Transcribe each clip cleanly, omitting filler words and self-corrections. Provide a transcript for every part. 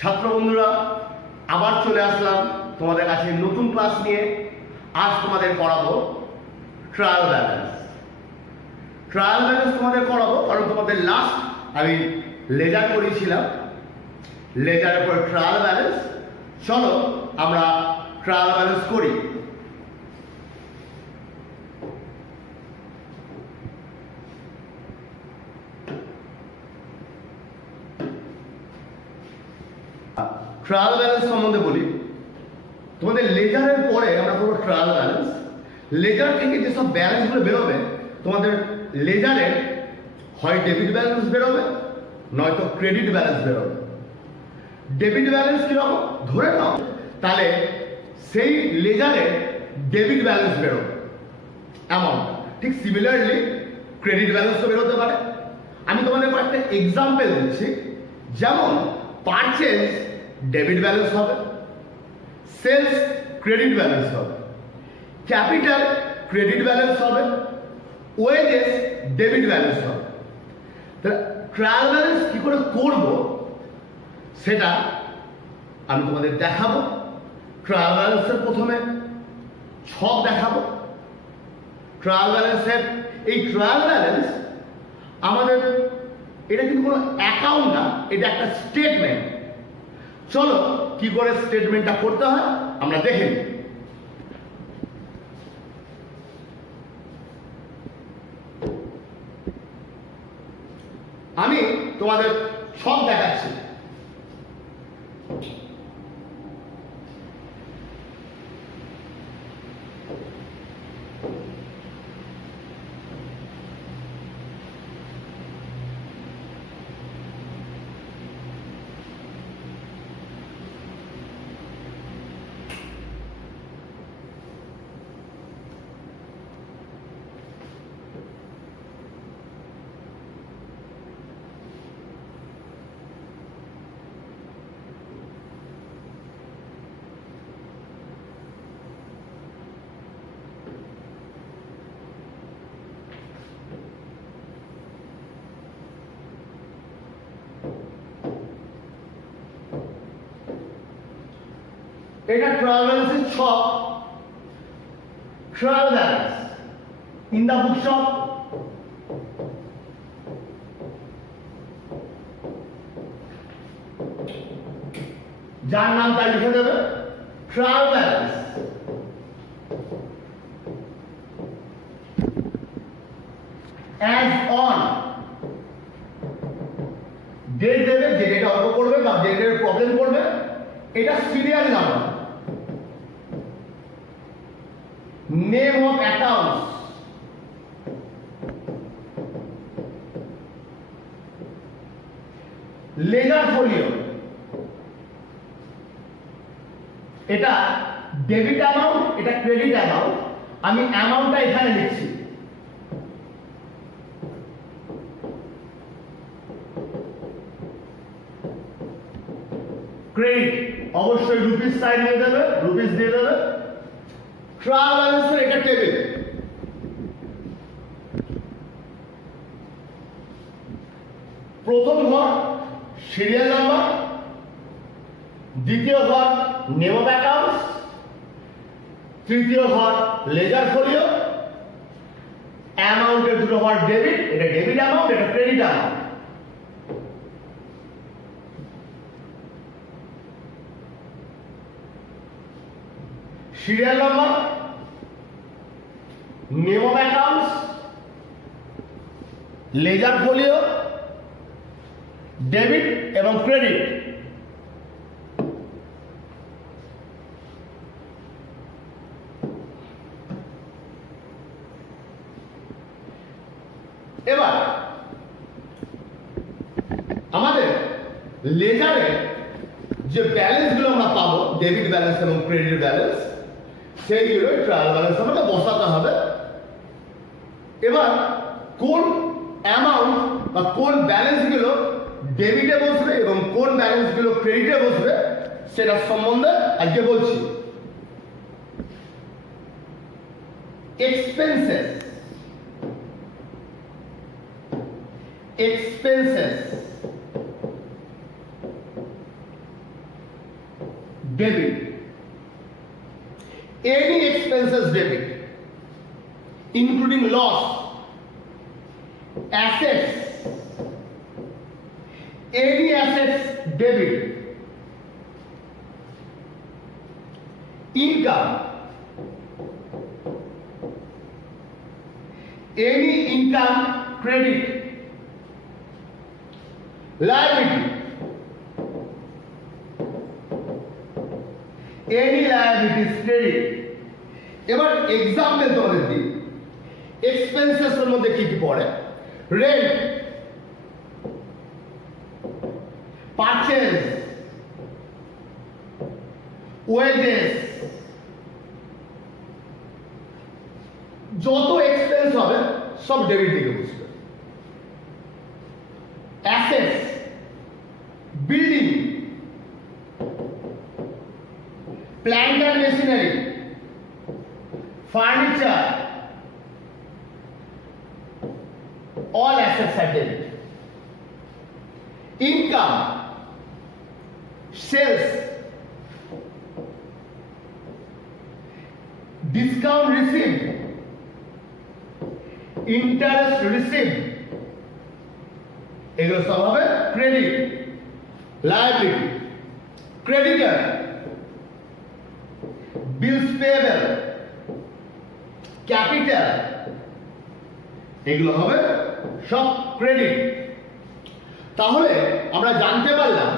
ছাত্র বন্ধুরা, আবার চলে আসলাম তোমাদের কাছে নতুন ক্লাস নিয়ে। আজ তোমাদের পড়াবো ট্রায়াল ব্যালেন্স। ট্রায়াল ব্যালেন্স তোমাদের করাবো কারণ তোমাদের লাস্ট আমি লেজার করিয়েছিলাম, লেজারের পর ট্রায়াল ব্যালেন্স। চলো আমরা ট্রায়াল ব্যালেন্স করি। ট্রায়াল ব্যালেন্স সম্বন্ধে বলি। তোমাদের লেজারের পরে আমরা করবো ট্রায়াল ব্যালেন্স। লেজার থেকে যেসব ব্যালেন্সগুলো বেরোবে, তোমাদের লেজারে হয় ডেবিট ব্যালেন্স বেরোবে, নয়তো ক্রেডিট ব্যালেন্স বেরোবে। ডেবিট ব্যালেন্স কিরকম ধরে নাও, তাহলে সেই লেজারে ডেবিট ব্যালেন্স বেরোবে অ্যামাউন্ট। ঠিক সিমিলারলি ক্রেডিট ব্যালেন্সও বেরোতে পারে। আমি তোমাদের কয়েকটা এক্সাম্পল দিচ্ছি। যেমন পারচেজ ডেবিট ব্যালেন্স হবে, সেলস ক্রেডিট ব্যালেন্স হবে, ক্যাপিটাল ক্রেডিট ব্যালেন্স হবে, ওয়েজেস ডেবিট ব্যালেন্স হবে। তাহলে ট্রায়াল ব্যালেন্স কি করে করব সেটা আমি তোমাদের দেখাবো। ট্রায়াল ব্যালেন্সের প্রথমে ছক দেখাবো। ট্রায়াল ব্যালেন্সের এই ট্রায়াল ব্যালেন্স আমাদের এটা কিন্তু কোনো অ্যাকাউন্ট না, এটা একটা স্টেটমেন্ট। চলো কি করে স্টেটমেন্টটা করতে হয় আমরা দেখে নিই। আমি তোমাদের ছক দেখাচ্ছি। এটা ট্রায়াল ব্যালেন্সের ছক। Trial balance in the books of যার নাম তাই লিখে দেবে। Trial balance as on date দেবে, যে ডেটে অঙ্ক করবে বা যে ডেটের প্রবলেম করবে। এটা serial number, name of accounts, ledger folio. এটা ডেবিট অ্যামাউন্ট, এটা ক্রেডিট অ্যামাউন্ট। আমি অ্যামাউন্টটা এখানে লিখছি। ক্রেডিট অবশ্যই রুপিস সাইন দিয়ে দেবে, রুপিস দিয়ে দেবে। ট্রায়াল ব্যালেন্সের এটা টেবিল। প্রথম ঘর সিরিয়াল নাম্বার, দ্বিতীয় ঘর নেম অফ অ্যাকাউন্টস, তৃতীয় ঘর লেজার ফোলিও। অ্যামাউন্টের দুটো ঘর ডেবিট, এটা ডেবিট অ্যামাউন্ট, এটা credit amount. Serial number, name of accounts, ledger folio, debit এবং ক্রেডিট। এবার আমাদের লেজারে যে ব্যালেন্সগুলো আমরা পাবো, ডেবিট ব্যালেন্স এবং ক্রেডিট ব্যালেন্স, সেইগুলো ট্রায়াল ব্যালেন্স আমাকে বসাতে হবে। এবার কোন অ্যামাউন্ট বা কোন ব্যালেন্সগুলো ডেবিটে বসবে এবং কোন ব্যালেন্সগুলো ক্রেডিটে বসবে সেটা সম্বন্ধে আজকে বলছি। Expenses expenses debit. Any expenses debit, including loss, assets, any assets debit, income, any income credit, liability, any liabilities credit. এবার এক্সাম্পল তোমাদের দিই এক্সপেন্সেস এর মধ্যে কি কি পড়ে রেন্ট পারচেজ ওয়েজেস যত এক্সপেন্স হবে সব ডেবিট দিকে বুঝবে assets building plant and machinery furniture, all assets are debit. Income, sales, discount received, interest received, এগুলো সব হবে ক্রেডিট লায়াবিলিটি ক্রেডিটর বিলস পেয়েবল ক্যাপিটাল এগুলো হবে সব ক্রেডিট তাহলে আমরা জানতে পারলাম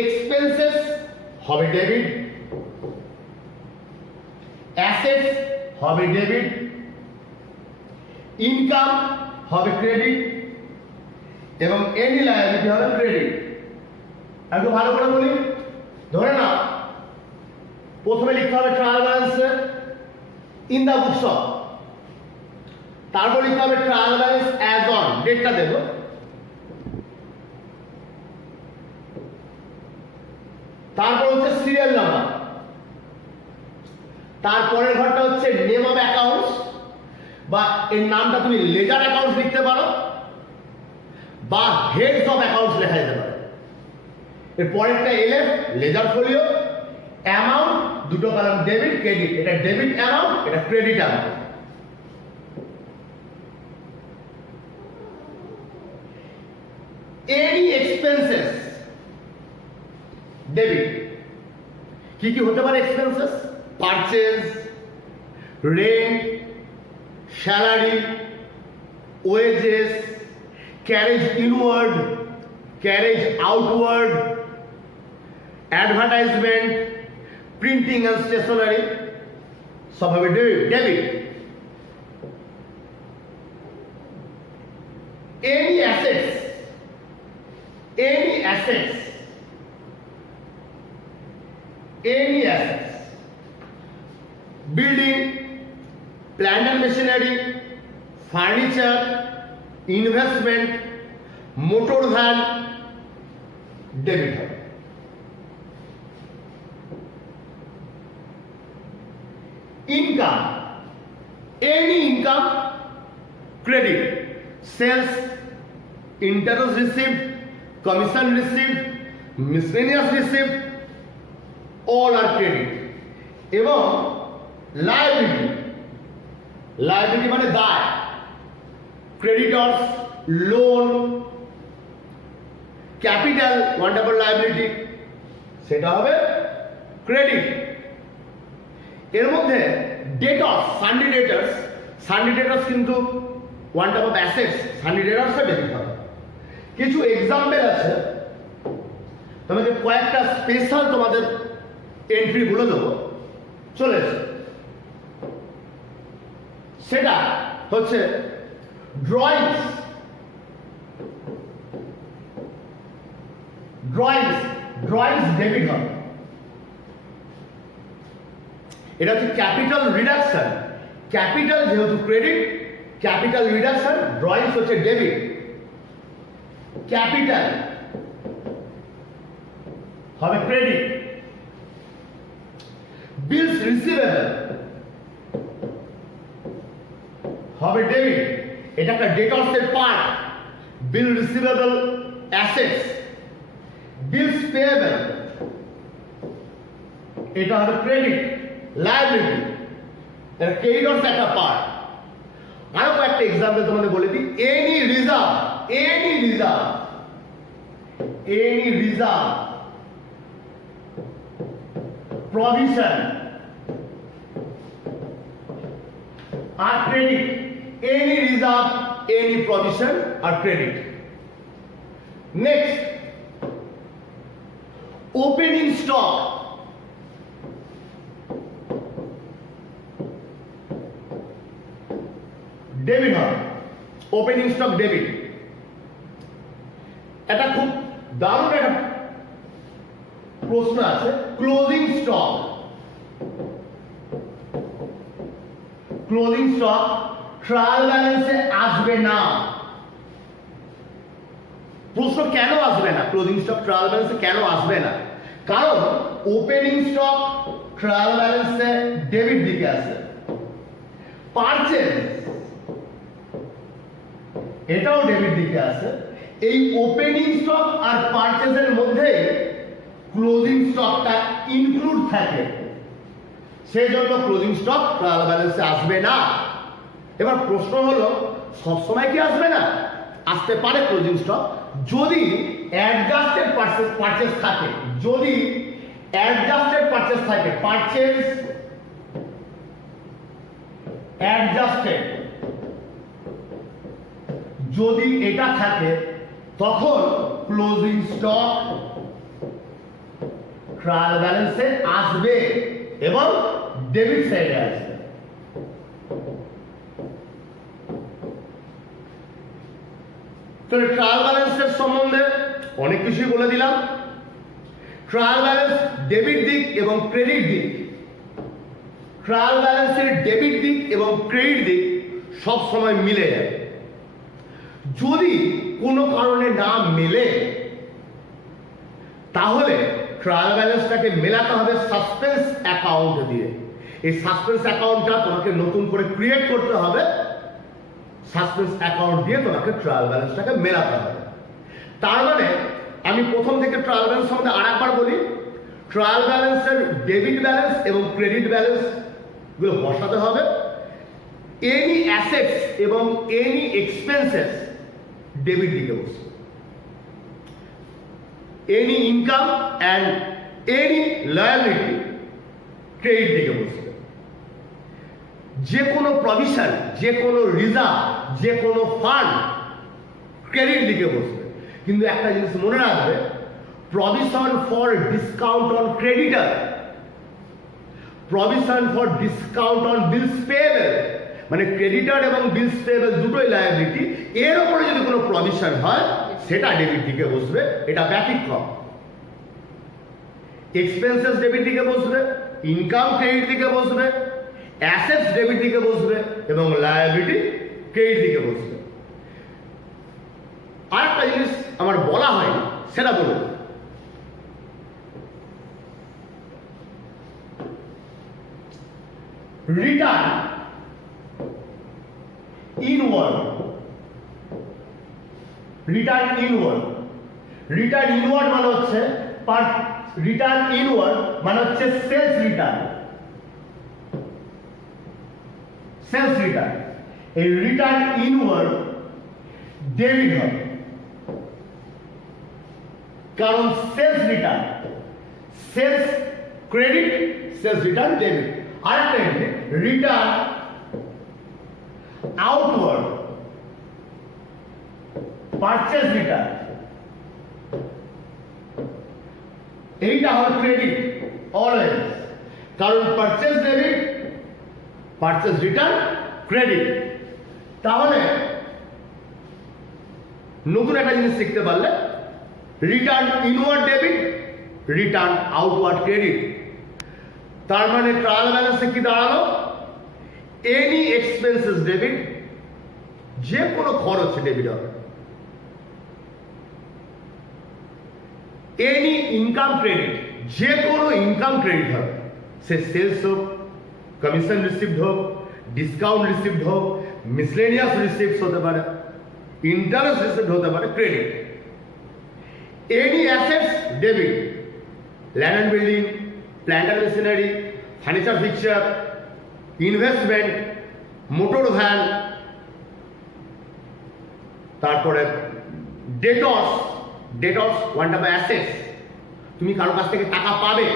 এক্সপেন্সেস হবে ডেবিট অ্যাসেটস হবে ডেবিট ইনকাম হবে ক্রেডিট এবং এনি লায়াবিলিটি হবে ক্রেডিট একটু ভালো করে বলি ধরে নাও প্রথমে লিখতে হবে trial balance in the books of তারপর লিখতে হবে ট্রায়াল ব্যালেন্স অ্যাজ অন ডেটটা দেব তারপর হচ্ছে সিরিয়াল নাম্বার তারপরের ঘরটা হচ্ছে নেম অফ অ্যাকাউন্টস বা এর নামটা তুমি লেজার অ্যাকাউন্টস লিখতে পারো বা হেডস অফ অ্যাকাউন্টস লেখা যেতে পারে এর পরেরটা এলএফ লেজার ফোলিও অ্যামাউন্ট দুটো কলাম ডেবিট ক্রেডিট এটা ডেবিট অ্যামাউন্ট এটা credit amount any expenses debit কি কি হতে পারে expenses purchase rent salary wages carriage inward carriage outward advertisement printing and stationery সব হবে debit any assets building plant and machinery furniture investment motor van debit হবে income any income credit sales interest received commission received miscellaneous received all are credit এবং liability মানে দায় creditors loan capital whatever liability সেটা হবে credit এর মধ্যে debtors sundry debtors কিন্তু one type of assets sundry ডেটর্সে ডেবিট হবে কিছু এক্সাম্পল আছে তোমাকে কয়েকটা স্পেশাল তোমাদের এন্ট্রি বলে দেবো চলে এসো সেটা হচ্ছে ড্রয়িংস ডেবিট হবে এটা হচ্ছে ক্যাপিটাল রিডাকশন ক্যাপিটাল যেহেতু ক্রেডিট ক্যাপিটাল রিডাকশন ড্রয়িংস হচ্ছে ডেবিট ক্যাপিটাল হবে ক্রেডিট বিলস রিসিভেবল হবে ডেবিট এটা একটা ডেটর্সের পার্ট বিল রিসিভেবল অ্যাসেটস বিলস পেয়েবল এটা হবে ক্রেডিট লায়াবিলিটি, এটা ক্রেডিটরস একটা পার্ট। আরো কয়েকটা এক্সাম্পল তোমাদের বলে দিই। Any reserve provision are credit. Any reserve, any provision are credit. Next, opening stock. Debit হয়, opening stock debit. এটা খুব দারুণ একটা প্রশ্ন আছে। ক্লোজিং স্টক ট্রায়াল ব্যালেন্সে আসবে না। প্রশ্ন কেন আসবে না? ক্লোজিং স্টক ট্রায়াল ব্যালেন্সে কেন আসবে না? কারণ ওপেনিং স্টক ট্রায়াল ব্যালেন্সে ডেবিট দিকে আসে, পারচেজ এটাও ডেবিট দিকে আসে। এই ওপেনিং স্টক আর পারচেজের মধ্যে ক্লোজিং স্টকটা ইনক্লুড থাকে, সেই জন্য ক্লোজিং স্টক ট্রায়াল ব্যালেন্সে আসবে না। এবার প্রশ্ন হলো, সবসময় কি আসবে না? আসতে পারে ক্লোজিং স্টক যদি অ্যাডজাস্টেড পারচেজ থাকে। যদি অ্যাডজাস্টেড পারচেজ থাকে, পারচেজ অ্যাডজাস্টেড যদি এটা থাকে, তখন ক্লোজিং স্টক ট্রায়াল ব্যালেন্সে আসবে এবং ডেবিট সাইডে আসবে। তাহলে ট্রায়াল ব্যালেন্সের সম্বন্ধে অনেক কিছুই বলে দিলাম। ট্রায়াল ব্যালেন্স ডেবিট দিক এবং ক্রেডিট দিক, ট্রায়াল ব্যালেন্সের ডেবিট দিক এবং ক্রেডিট দিক সব সময় মিলে যায়। যদি কোনো কারণে না মেলে, তাহলে ট্রায়াল ব্যালেন্সটাকে মেলাতে হবে সাসপেন্স অ্যাকাউন্ট দিয়ে। এই সাসপেন্স অ্যাকাউন্টটা তোমাকে নতুন করে ক্রিয়েট করতে হবে। সাসপেন্স অ্যাকাউন্ট দিয়ে তোমাকে ট্রায়াল ব্যালেন্সটাকে মেলাতে হবে। তার মানে আমি প্রথম থেকে ট্রায়াল ব্যালেন্স সম্বন্ধে আরেকবার বলি। ট্রায়াল ব্যালেন্সের ডেবিট ব্যালেন্স এবং ক্রেডিট ব্যালেন্স গুলো বসাতে হবে। এনি অ্যাসেটস এবং এনি এক্সপেন্সেস ডেবিট দিকে বসবে। Any income and any liability credit দিকে বসবে। যে কোনো প্রভিশন, যে কোনো রিজার্ভ, যে কোনো ফান্ড ক্রেডিট দিকে বসবে। কিন্তু একটা জিনিস মনে রাখবে, provision for discount on creditor, provision for discount on bills payable, মানে ক্রেডিটর এবং বিলস পেয়েবল দুটোই লায়াবিলিটি, এর উপরে যদি কোনো প্রভিশন হয় সেটা ডেবিট দিকে বসবে। এটা ব্যতিক্রম। এক্সপেন্সেস ডেবিট দিকে বসবে, ইনকাম ক্রেডিট দিকে বসবে, অ্যাসেটস ডেবিট দিকে বসবে এবং লায়াবিলিটি ক্রেডিট দিকে বসবে। আরেকটা জিনিস আমার বলা হয়নি, সেটা বলুন। Return inward, return inward, return inward মানে হচ্ছে রিটার্ন ইনওয়ার্ড মানে হচ্ছে সেলস রিটার্ন। সেলস রিটার্ন, এই রিটার্ন ইনওয়ার্ড ডেবিট হবে, কারণ sales return, sales credit, sales return debit. আরেকটা রিটার্ন আউটওয়ার্ড, পারচেজ রিটার্ন, এইটা হবে ক্রেডিট অলওয়েজ, কারণ purchase debit, purchase return credit. তাহলে নতুন একটা জিনিস শিখতে পারলে, return inward debit, return outward credit. তার মানে ট্রায়াল ব্যালেন্সে কি দাঁড়ালো? এনি এক্সপেন্সেস ডেবিট, যে কোনো খরচ ডেবিট হবে। এনি ইনকাম ক্রেডিট, যে কোনো ইনকাম ক্রেডিট হবে, সে সেলস হোক, কমিশন রিসিভড হোক, ডিসকাউন্ট রিসিভড হোক, মিসলেনিয়াস রিসিভস হতে পারে, ইন্টারেস্ট রিসিভড হতে পারে, credit. Any assets debit, land and building, plant and machinery, furniture fixture, investment, motor van, তারপরে debtors, debtors one type assets, তুমি কারো কাছ থেকে টাকা পাবে,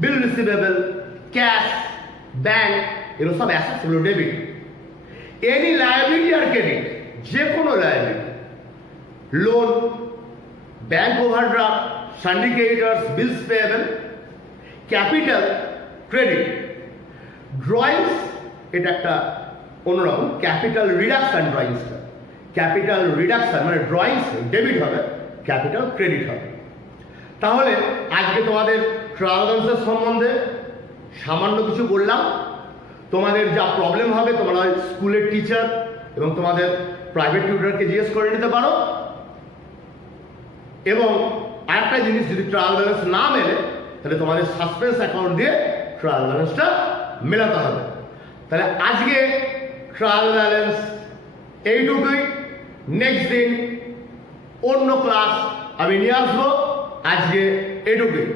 বিল রিসিভেবল, ক্যাশ, ব্যাংক, এগুলো সব অ্যাসেটস, এগুলো ডেবিট। এনি লায়াবিলিটি আর ক্রেডিট, যে কোনো লায়াবিলিটি, লোন, ব্যাংক ওভারড্রাফট, সিন্ডিকেটর্স, বিলস পেয়েবল, ক্যাপিটাল, ক্রেডিট। ড্রয়িংস এটা একটা অন্যরকম, ক্যাপিটাল রিডাকশন ড্রয়িংসটা, ক্যাপিটাল রিডাকশন মানে ড্রয়িংস ডেবিট হবে, ক্যাপিটাল ক্রেডিট হবে। তাহলে আজকে তোমাদের ট্রায়াল ব্যালেন্সের সম্বন্ধে সামান্য কিছু বললাম। তোমাদের যা প্রবলেম হবে তোমরা স্কুলের টিচার এবং তোমাদের প্রাইভেট টিউটরকে জিজ্ঞেস করে নিতে পারো। এবং আরেকটা জিনিস, যদি ট্রায়াল ব্যালেন্স না মেলে তাহলে তোমাদের সাসপেন্স অ্যাকাউন্ট দিয়ে ট্রায়াল ব্যালেন্সটা মেলাতে হবে। তাহলে আজকে ট্রায়াল ব্যালেন্স এইটুকুই। নেক্সট দিন অন্য ক্লাস আমি নিয়ে আসবো। আজকে এইটুকুই।